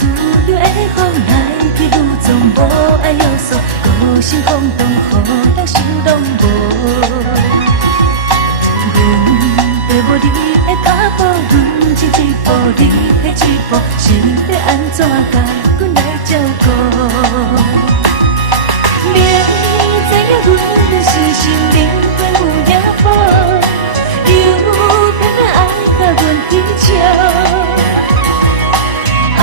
自由的风来去武装，无爱约束，孤身空洞，予人想拢无。阮跟无你的脚步，阮前一步，你迄一步，是要安怎甲阮来照顾？明知影阮的是心灵跟有影谱，又偏偏爱甲阮乞笑。爱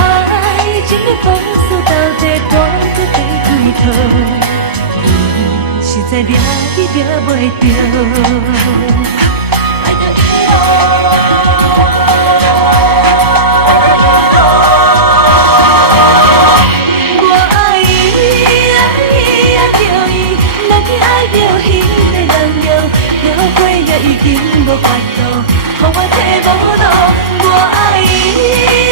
情的风速到底大到底几套？你实在抓你抓袂着。已经无法度，予我体无路。我爱伊，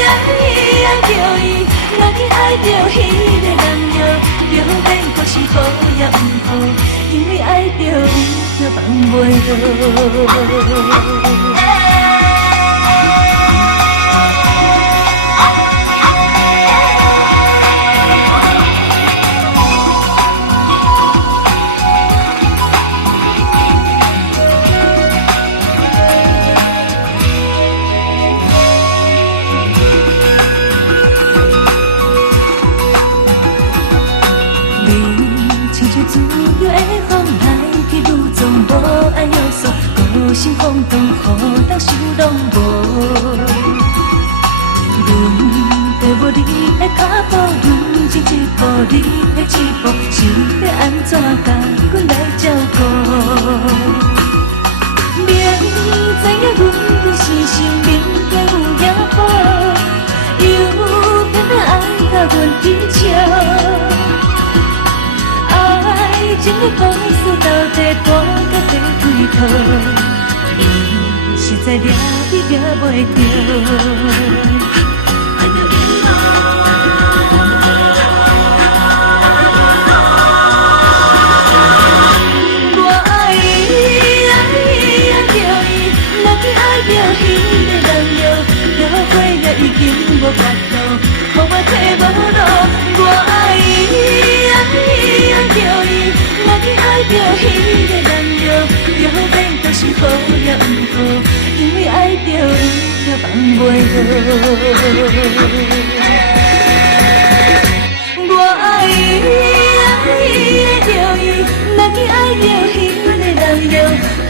爱伊，爱着伊，若去爱着迄个人哟，就免搁是好也毋好，因为爱着伊，就放袂落。自由的风来去武装，无爱约束，孤身空洞，予人想拢无。阮跟无你的脚步，阮前一步，你迄一步，是要安怎甲阮来照顾？明知影阮就是心灵的有影谱，又偏偏爱甲阮乞笑。爱情的风速到底大到底几套？你实在抓你抓袂着。我爱伊，爱伊，爱着伊，若去爱着迄个人哟，约会也已经无法度，予我体无路。我爱伊，爱伊，爱着伊。爱着迄个人哟，又免搁是好也毋好，因为爱着伊，也放袂落。我爱伊，爱伊，爱着伊，若去爱着迄个人哟，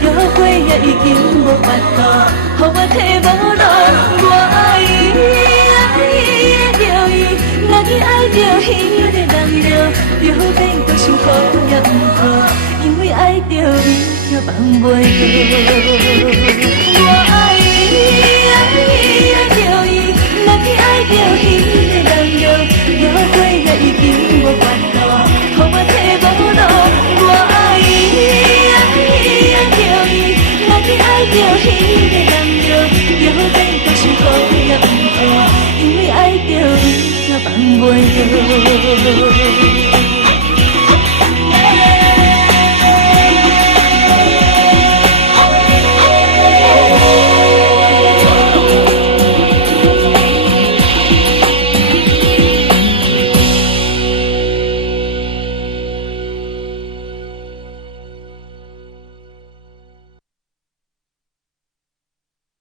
约会也已经无法度，予我体无路。我爱伊，爱伊，爱着伊，若去爱着迄个人哟，又免搁是好也毋好。因为爱着伊，也放袂落。我爱伊，爱伊，爱着伊，若去爱着迄个人哟，约会也已经无法度，予我体无路。我爱伊，爱伊，爱着伊，若去爱着迄个人哟，又免搁是好也毋好，因为爱着伊，也放袂落。